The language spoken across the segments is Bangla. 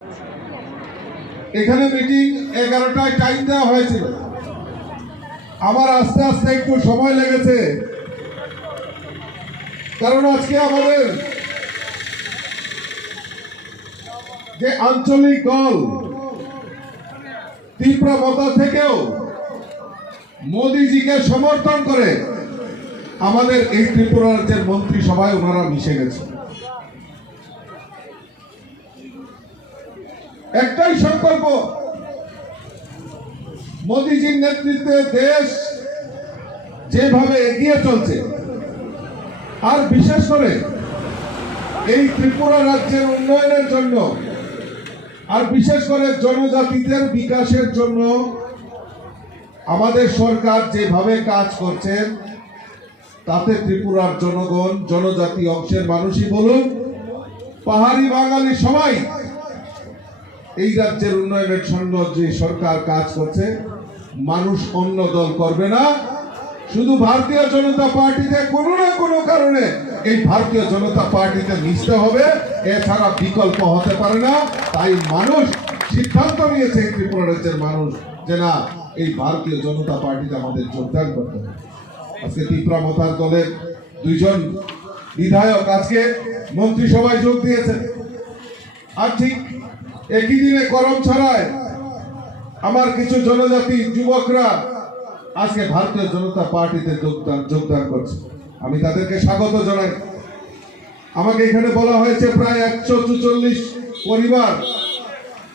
এখানে মিটিং 11টায় টাইম দেওয়া হয়েছিল। আমার আস্তে আস্তে একটু সময় লেগেছে, কারণ আজকে আমাদের যে আঞ্চলিক দল তীব্রমতা থেকেও মোদিজিকে সমর্থন করে আমাদের এই ত্রিপুরা রাজ্যের মন্ত্রিসভায় ওনারা মিশে গেছে। একটাই সংকল্প, মোদিজির নেতৃত্বে দেশ যেভাবে এগিয়ে চলছে, আর বিশেষ করে এই ত্রিপুরা রাজ্যের উন্নয়নের জন্য, আর বিশেষ করে জনজাতিদের বিকাশের জন্য আমাদের সরকার যেভাবে কাজ করছেন, তাতে ত্রিপুরার জনগণ, জনজাতি অংশের মানুষই বলুন, পাহাড়ি বাঙালি সবাই এই রাজ্যের উন্নয়নের জন্য যে সরকার কাজ করছে, মানুষ অন্য দল করবে না, শুধু ভারতীয় জনতা পার্টিতে কোনো না কোনো কারণে এই ভারতীয় জনতা পার্টিতে মিশতে হবে, এছাড়া বিকল্প হতে পারে না। তাই মানুষ সিদ্ধান্ত নিয়েছে, ত্রিপুরা রাজ্যের মানুষ, যে না, এই ভারতীয় জনতা পার্টিতে আমাদের যোগদান করতে হবে। আজকে তীব্রমতার দলের 2 জন বিধায়ক আজকে মন্ত্রিসভায় যোগ দিয়েছে। আর ঠিক একই দিনে করমছড়ায় আমার কিছু জনজাতি যুবকরা আজকে ভারতীয় জনতা পার্টিতে যোগদান করছে। আমি তাদেরকে স্বাগত জানাই। আমাকে এখানে বলা হয়েছে প্রায় 144 পরিবার,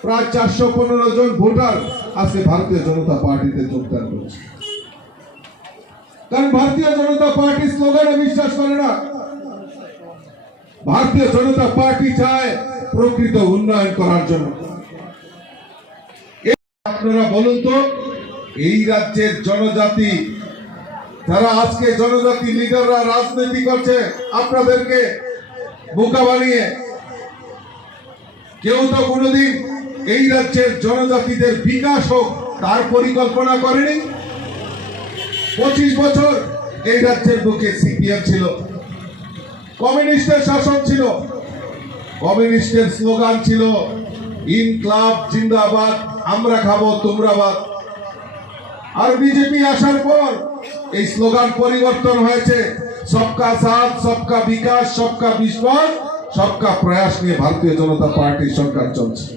প্রায় 415 জন ভোটার আজকে ভারতীয় জনতা পার্টিতে যোগদান করছে। কারণ ভারতীয় জনতা পার্টি স্লোগানে বিশ্বাস করে না, ভারতীয় জনতা পার্টি চায় প্রকৃত উন্নয়ন করার জন্য। আপনারা বলুন তো, এই রাজ্যের জনজাতি যারা আজকে জনজাতি লিডাররা রাজনীতি করছে আপনাদেরকে বোকা বানিয়ে, কেউ তো কোনোদিন এই রাজ্যের জনজাতিদের বিকাশ হোক তার পরিকল্পনা করেনি। 25 বছর এই রাজ্যের বুকে সিপিএম ছিল, কমিউনিস্টের শাসন ছিল, কমিউনিস্টের স্লোগান ছিল ইনকলাব জিন্দাবাদ, আমরা খাবো তোমরা বাদ। আর বিজেপি আসার পর এই স্লোগান পরিবর্তন হয়েছে, সবকা সাথ, সবকা বিকাশ, সবকা বিশ্বাস, সবকা প্রয়াস নিয়ে ভারতীয় জনতা পার্টির সরকার চলছে।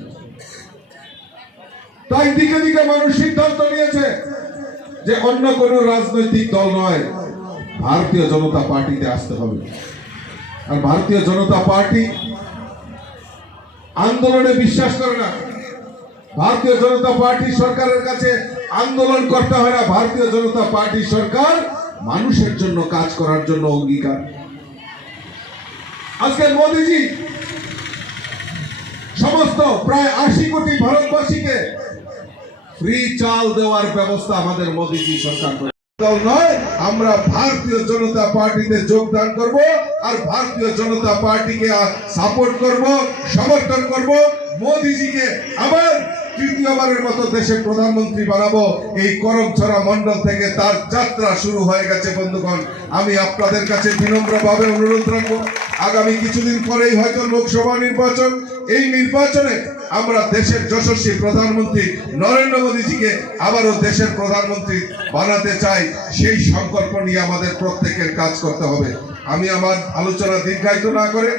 তাই দিকে দিকে মানুষ সিদ্ধান্ত নিয়েছে যে অন্য কোন রাজনৈতিক দল নয়, ভারতীয় জনতা পার্টিতে আসতে হবে। আর ভারতীয় জনতা পার্টি আন্দোলনে বিশ্বাস করে না। ভারতীয় জনতা পার্টি সরকারের কাছে আন্দোলন করতে হয় না। ভারতীয় জনতা পার্টি সরকার মানুষের জন্য কাজ করার জন্য অঙ্গীকার। আজকে মোদিজি সমস্ত প্রায় 80 কোটি ভারতবাসীকে ফ্রি চাল দেওয়ার ব্যবস্থা আমাদের মোদিজি সরকার করে। দল নয়, আমরা ভারতীয় জনতা পার্টিতে যোগদান করব, আর ভারতীয় জনতা পার্টিকে সাপোর্ট করব, সমর্থন করব। মোদিজিকে আবার তৃতীয়বারের মতো দেশের প্রধানমন্ত্রী বানাবো। এই করমছড়া মন্ডল থেকে তার যাত্রা শুরু হয়ে গেছে। বন্ধুগণ, আমি আপনাদের কাছে বিনম্রভাবে অনুরোধ রাখবো, আগামী কিছুদিন পরেই হয়তো লোকসভা নির্বাচন। এই নির্বাচনে আমরা দেশের যশস্বী প্রধানমন্ত্রী নরেন্দ্র মোদীজিকে আবারও দেশের প্রধানমন্ত্রী বানাতে চাই। সেই সংকল্প নিয়ে আমাদের প্রত্যেকের কাজ করতে হবে। আমি আমার আলোচনা দীর্ঘায়িত না করে